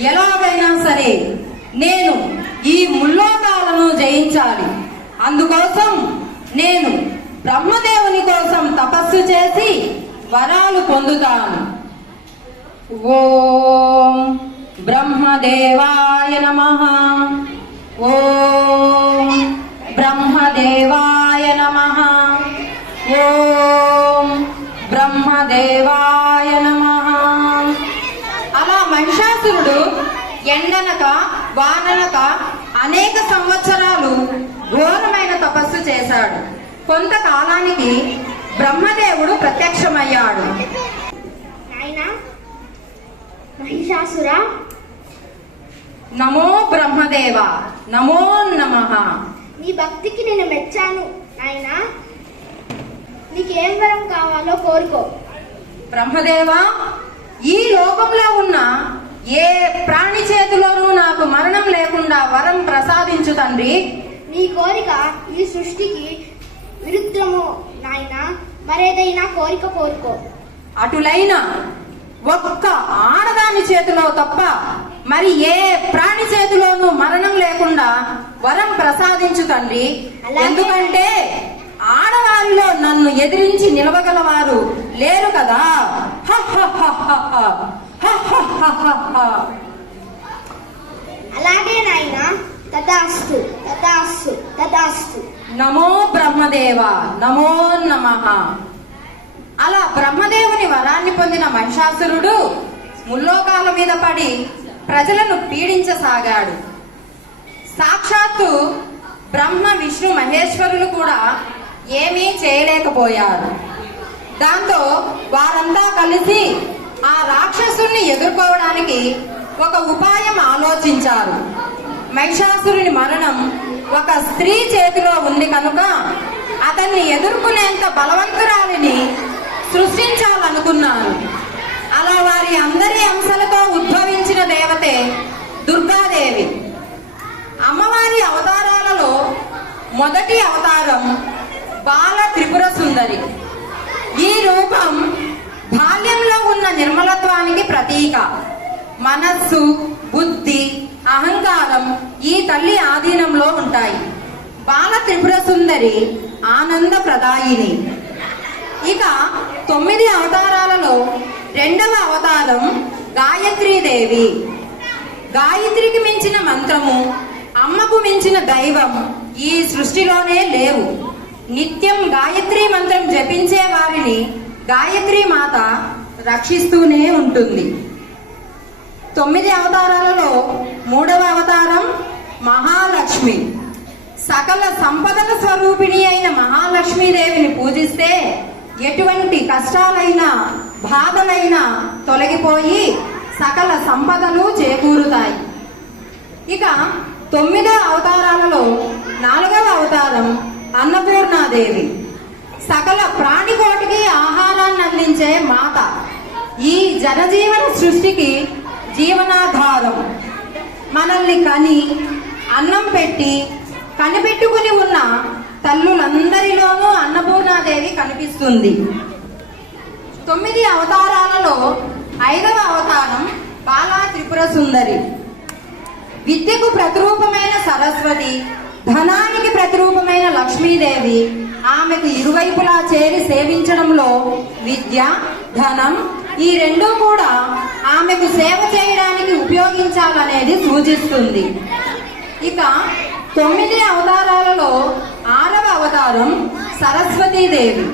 ఎలాగైనా సరే నేను ఈ ముల్లోకాలను జయించాలి. అందుకోసం నేను బ్రహ్మదేవుని కోసం తపస్సు చేసి వరాలు పొందుతాను. ఓం బ్రహ్మదేవాయ నమ. ఓం బ్రహ్మదేవాయ నమ. ఓం బ్రహ్మదేవాయ నమ. మహిషాసురుడు ఎండనక వాననక అనేక సంవత్సరాలు ఘోరమైన తపస్సు చేశాడు. కొంతకాలానికి బ్రహ్మదేవుడు ప్రత్యక్షమయ్యాడు. మహిషాసుర. నమో బ్రహ్మదేవ నమో నమ. నీ భక్తికి నేను మెచ్చాను నాయనా. నీకేం వరం కావాలో కోరుకో. బ్రహ్మదేవ ఈ లోకంలో ఉన్న ఏ ప్రాణి చేతిలోనూ నాకు మరణం లేకుండా వరం ప్రసాదించు తండ్రి. నీ కోరిక ఈ సృష్టికి విరుద్ధము నాయనా మరేదైనా కోరిక కోరుకో. అటులైన ఒక్క ఆడదాని చేతిలో తప్ప మరి ఏ ప్రాణి చేతిలోనూ మరణం లేకుండా వరం ప్రసాదించు తండ్రి. ఎందుకంటే ఆడవారిలో నన్ను ఎదిరించి నిలవగలవారు లేరు కదా. హ హ హ హ హ. హ హ అలాగే నాయన తదాస్తు తదాస్తు తదాస్తు. నమో బ్రహ్మదేవ నమో నమః. అలా బ్రహ్మదేవుని వరాన్ని పొందిన మహిషాసురుడు ముల్లోకాల మీద పడి ప్రజలను పీడించసాగాడు. సాక్షాత్తు బ్రహ్మ విష్ణు మహేశ్వరులు కూడా ఏమీ చేయలేకపోయారు. దాంతో వారంతా కలిసి ఆ రాక్షసుని ఎదుర్కోవడానికి ఒక ఉపాయం ఆలోచించారు. మహిషాసురుని మరణం ఒక స్త్రీ చేతిలో ఉంది కనుక అతన్ని ఎదుర్కొనేంత బలవంతురాలిని సృష్టించాలనుకున్నారు. అలా వారి అందరి అంశాలతో ఉద్భవించిన దేవతే దుర్గాదేవి. అమ్మవారి అవతారాలలో మొదటి అవతారం బాల త్రిపుర సుందరి. ఈ రూపం బాల్యంలో ఉన్న నిర్మలత్వానికి ప్రతీక. మనస్సు బుద్ధి అహంకారం ఈ తల్లి ఆధీనంలో ఉంటాయి. బాల త్రిపుర సుందరి ఆనంద ప్రదాయిని. ఇక తొమ్మిది అవతారాలలో రెండవ అవతారం గాయత్రీదేవి గాయత్రికి మించిన మంత్రము అమ్మకు మించిన దైవం ఈ సృష్టిలోనే లేవు. నిత్యం గాయత్రి మంత్రం జపించే వారిని గాయత్రి మాత రక్షిస్తూనే ఉంటుంది. తొమ్మిది అవతారాలలో మూడవ అవతారం మహాలక్ష్మి. సకల సంపదల స్వరూపిణి అయిన మహాలక్ష్మీదేవిని పూజిస్తే ఎటువంటి కష్టాలైనా బాధలైనా తొలగిపోయి సకల సంపదలు చేకూరుతాయి. ఇక తొమ్మిదవ అవతారాలలో నాలుగవ అవతారం అన్నపూర్ణాదేవి సకల ప్రాణికోటికి ఆహారాన్ని అందించే మాత. ఈ జనజీవన సృష్టికి జీవనాధారం. మనల్ని కని అన్నం పెట్టి కనిపెట్టుకుని ఉన్న తల్లులందరిలోనూ అన్నపూర్ణాదేవి కనిపిస్తుంది. తొమ్మిది అవతారాలలో ఐదవ అవతారం బాలా త్రిపుర సుందరి. విద్యకు ప్రతిరూపమైన సరస్వతి ధనానికి ప్రతిరూపమైన లక్ష్మీదేవి ఆమెకు ఇరువైపులా చేరి సేవించడంలో విద్య ధనం ఈ రెండూ కూడా ఆమెకు సేవ చేయడానికి ఉపయోగించాలనేది సూచిస్తుంది. ఇక తొమ్మిది అవతారాలలో ఆరవ అవతారం సరస్వతీదేవి.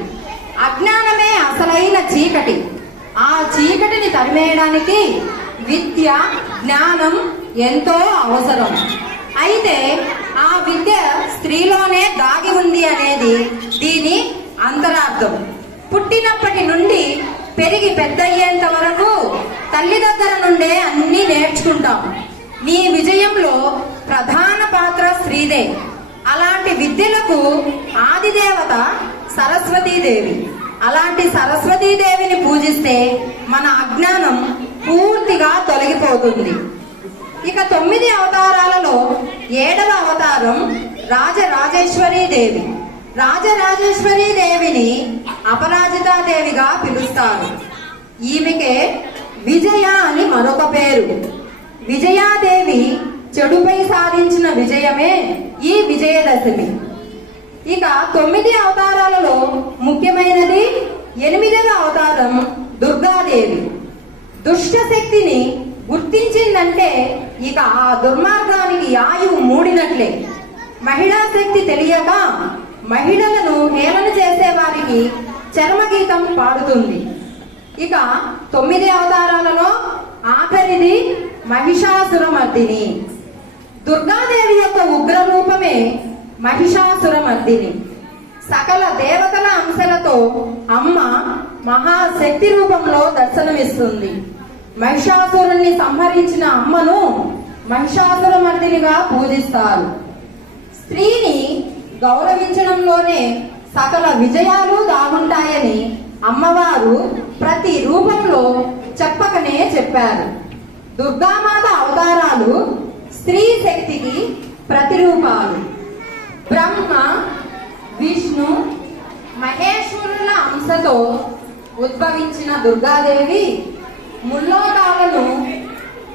అజ్ఞానమే అసలైన చీకటి. ఆ చీకటిని తరిమేయడానికి విద్య జ్ఞానం ఎంతో అవసరం. అయితే ఆ విద్య స్త్రీలోనే దాగి ఉంది అనేది దీని అంతరార్థం. పుట్టినప్పటి నుండి పెరిగి పెద్దయ్యేంత వరకు తల్లి దగ్గర నుండే అన్ని నేర్చుకుంటాం. నీ విజయంలో ప్రధాన పాత్ర స్త్రీదే. అలాంటి విద్యలకు ఆదిదేవత సరస్వతీదేవి. అలాంటి సరస్వతీదేవిని పూజిస్తే మన అజ్ఞానం పూర్తిగా తొలగిపోతుంది. ఇక తొమ్మిది అవతారాలలో ఏడవ అవతారం రాజరాజేశ్వరీ దేవి. రాజరాజేశ్వరీ దేవిని అపరాజితాదేవిగా పిలుస్తారు. ఈమెకే విజయ అని మరొక పేరు. విజయాదేవి చెడుపై సాధించిన విజయమే ఈ విజయదశమి. ఇక తొమ్మిది అవతారాలలో ముఖ్యమైనది ఎనిమిదవ అవతారం దుర్గాదేవి. దుష్ట శక్తిని గుర్తించిందంటే ఇక ఆ దుర్మార్గానికి ఆయువు మూడినట్లే. మహిళా శక్తి తెలియక మహిళలను హేళన చేసే వారికి చర్మగీతం పాడుతుంది. ఇక తొమ్మిది అవతారాలలో ఆఖరిది మహిషాసురమర్దిని. దుర్గాదేవి యొక్క ఉగ్ర రూపమే మహిషాసురమర్దిని. సకల దేవతల అంశలతో అమ్మ మహాశక్తి రూపంలో దర్శనమిస్తుంది. మహిషాసురుణ్ణి సంహరించిన అమ్మను మహిషాసురమర్దినిగా పూజిస్తారు. స్త్రీని గౌరవించడంలోనే సకల విజయాలు దాగుంటాయని అమ్మవారు ప్రతి రూపంలో చెప్పకనే చెప్పారు. దుర్గామాత అవతారాలు స్త్రీ శక్తికి ప్రతిరూపాలు. బ్రహ్మ విష్ణు మహేశ్వరుల అంశతో ఉద్భవించిన దుర్గాదేవి ముల్లోకాలను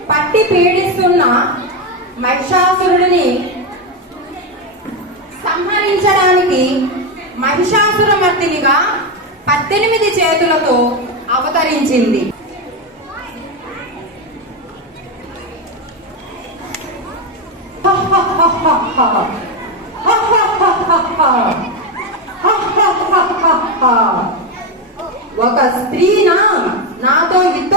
పట్టి పీడిస్తున్న మహిషాసురుడిని సంహరించడానికి మహిషాసురమర్దినిగా పద్దెనిమిది చేతులతో అవతరించింది. ఒక స్త్రీనా నాతో యుద్ధం